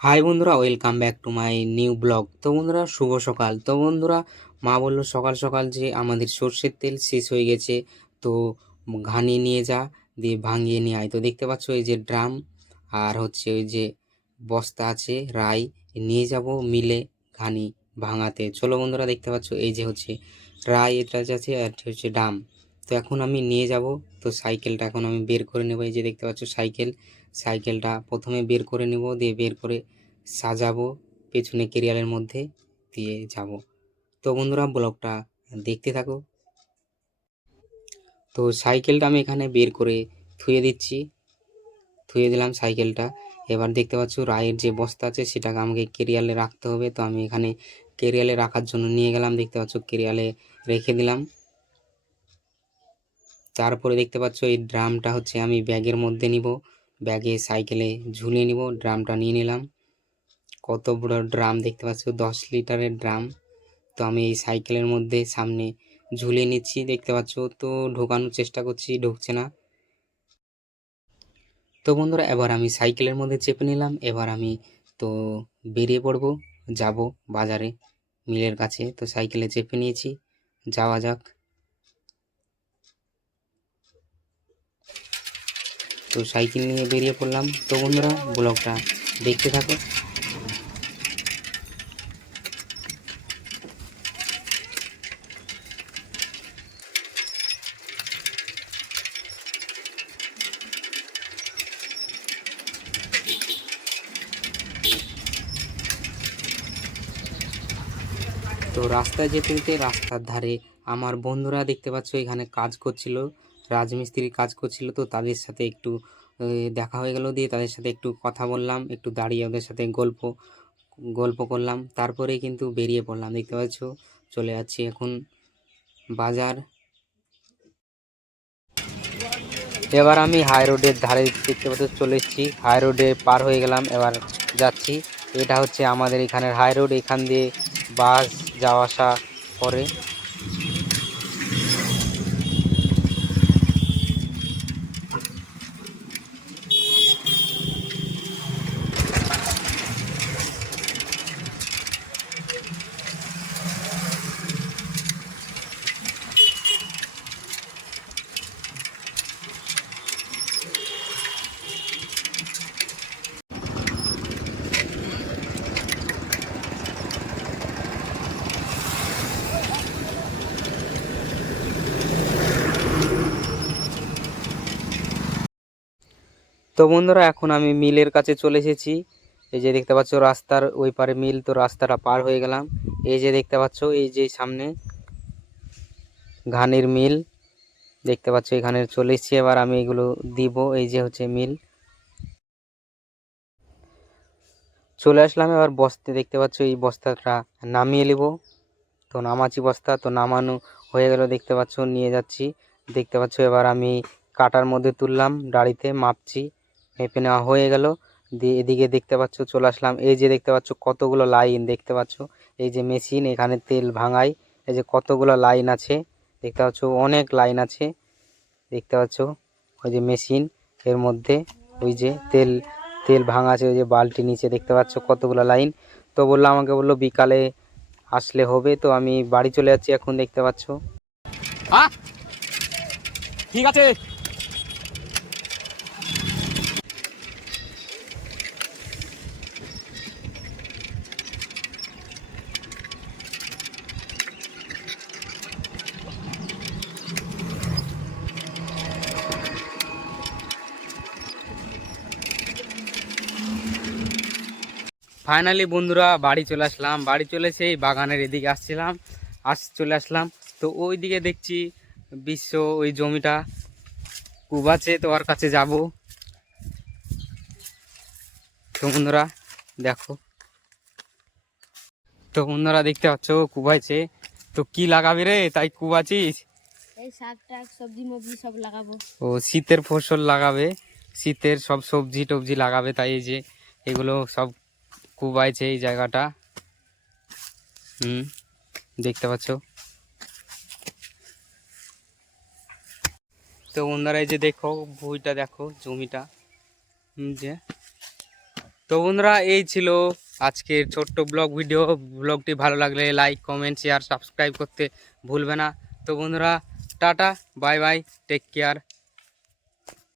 High বন্ধুরা welcome back to my new blog তো বন্ধুরা, শুভ সকাল। তো বন্ধুরা, মা বলল, সকাল সকাল যে আমাদের সর্ষের তেল শেষ হয়ে গেছে, তো ঘানি নিয়ে যা, দিয়ে ভাঙিয়ে নিয়ে আয়। তো দেখতে পাচ্ছ, এই যে ড্রাম, আর হচ্ছে ওই যে বস্তা আছে, রাই, নিয়ে যাব মিলে ঘানি ভাঙাতে। চলো বন্ধুরা, দেখতে পাচ্ছ, এই যে হচ্ছে রাই, এটা আছে, আর হচ্ছে ড্রাম। তো এখন আমি নিয়ে যাব, তো সাইকেলটা এখন আমি বের করে নেব, এই যে দেখতে পাচ্ছ, সাইকেল। সাইকেলটা প্রথমে বের করে নেব, দিয়ে বের করে সাজাবো পেছনে কেরিয়ালের মধ্যে দিয়ে যাব। তো বন্ধুরা, ব্লগটা দেখতে থাকো। তো সাইকেলটা আমি এখানে বের করে থুয়ে দিচ্ছি। থুয়ে দিলাম সাইকেলটা। এবার দেখতে পাচ্ছ, রায়ের যে বস্তা আছে, সেটাকে আমাকে কেরিয়ালে রাখতে হবে। তো আমি এখানে কেরিয়ালে রাখার জন্য নিয়ে গেলাম। দেখতে পাচ্ছ কেরিয়ালে রেখে দিলাম। তারপরে দেখতে পাচ্ছ, এই ড্রামটা হচ্ছে আমি ব্যাগের মধ্যে নিব। ব্যাগে সাইকেলে ঝুলিয়ে নিব, ড্রামটা নিয়ে নিলাম। কত বড় ড্রাম দেখতে পাচ্ছ? দশ লিটারের ড্রাম। তো আমি এই সাইকেলের মধ্যে সামনে ঝুলিয়ে নিচ্ছি, দেখতে পাচ্ছ? তো ঢোকানোর চেষ্টা করছি, ঢুকছে না। তো বন্ধুরা, এবার আমি সাইকেলের মধ্যে চেপে নিলাম। এবার আমি তো বেরিয়ে পড়ব, যাব বাজারে, মিলের কাছে। তো সাইকেলে চেপে নিয়েছি, যাওয়া যাক। তো সাইকেল নিয়ে বেরিয়ে পড়লাম। তো বন্ধুরা, ব্লগটা দেখতে থাকো। তো রাস্তায় যেতে যেতে রাস্তার ধারে আমার বন্ধুরা দেখতে পাচ্ছ এখানে কাজ করছিল। রাজমিস্ত্রির কাজ করছিল তো তাদের সাথে একটু দেখা হয়ে গেল দিয়ে তাদের সাথে একটু কথা বললাম, একটু দাঁড়িয়ে ওদের সাথে গল্প গল্প করলাম। তারপরে কিন্তু বেরিয়ে পড়লাম, দেখতে পাচ্ছ? চলে যাচ্ছি এখন বাজার। এবার আমি হাই রোডের ধারে দেখতে পাচ্ছ, চলে এসেছি। হাই রোডে পার হয়ে গেলাম, এবার যাচ্ছি। এটা হচ্ছে আমাদের এখানের হাই রোড, এখান দিয়ে বাস যাওয়া আসা করে। তো বন্ধুরা, এখন আমি মিলের কাছে চলে এসেছি। এই যে দেখতে পাচ্ছ রাস্তার ওই পারে মিল, তো রাস্তাটা পার হয়ে গেলাম। এই যে দেখতে পাচ্ছ, এই যে সামনে ঘানের মিল। দেখতে পাচ্ছ, এখানে চলে এসেছি। এবার আমি এগুলো দিব, এই যে হচ্ছে মিল। চলে আসলাম, এবার বস্তে দেখতে পাচ্ছ, এই বস্তাটা নামিয়ে নেব। তো নামাচ্ছি বস্তা, তো নামানো হয়ে গেল, দেখতে পাচ্ছ, নিয়ে যাচ্ছি। দেখতে পাচ্ছ, এবার আমি কাটার মধ্যে তুললাম গাড়িতে মাপছি। মেপে নেওয়া হয়ে গেল। দিয়ে এদিকে দেখতে পাচ্ছ, চলে আসলাম। এই যে দেখতে পাচ্ছ, কতগুলো লাইন দেখতে পাচ্ছ। এই যে মেশিন, এখানে তেল ভাঙাই। এই যে কতগুলো লাইন আছে, দেখতে পাচ্ছ, অনেক লাইন আছে। দেখতে পাচ্ছ, ওই যে মেশিন, এর মধ্যে ওই যে তেল তেল ভাঙা আছে, ওই যে বালতি নিচে দেখতে পাচ্ছ, কতগুলো লাইন। তো বলল, আমাকে বলল, বিকালে আসলে হবে। তো আমি বাড়ি চলে যাচ্ছি, এখন দেখতে পাচ্ছ। ঠিক আছে। ফাইনালি বন্ধুরা বাড়ি চলে আসলাম। বাড়ি চলে সেই বাগানের এদিকে আসছিলাম। আস চলে আসলাম। তো ওই দিকে দেখছি বিশ্ব ওই জমিটা। কুবাছে তো ওর কাছে যাব। তো বন্ধুরা দেখো। তো বন্ধুরা দেখতে পাচ্ছ কুবাইছে তো কি লাগাবি রে? তাই কুবাছিস এই শাক টাক সবজি মবজি সব লাগাবো। ও শীতের ফসল লাগাবে। শীতের সব সবজি টবজি লাগাবে তাই এই যে এগুলো সব কুবাইছে এই জায়গাটা। হুম, দেখতে পাচ্ছ? তো বন্ধুরা, এই যে দেখো, ভুইটা দেখো, জমিটা। হুম, যে। তো বন্ধুরা, এই ছিল আজকের ছোট্ট ব্লগ ভিডিও। ব্লগটি ভালো লাগলে লাইক, কমেন্ট, শেয়ার, সাবস্ক্রাইব করতে ভুলবে না। তো বন্ধুরা, tata, bye bye, take care.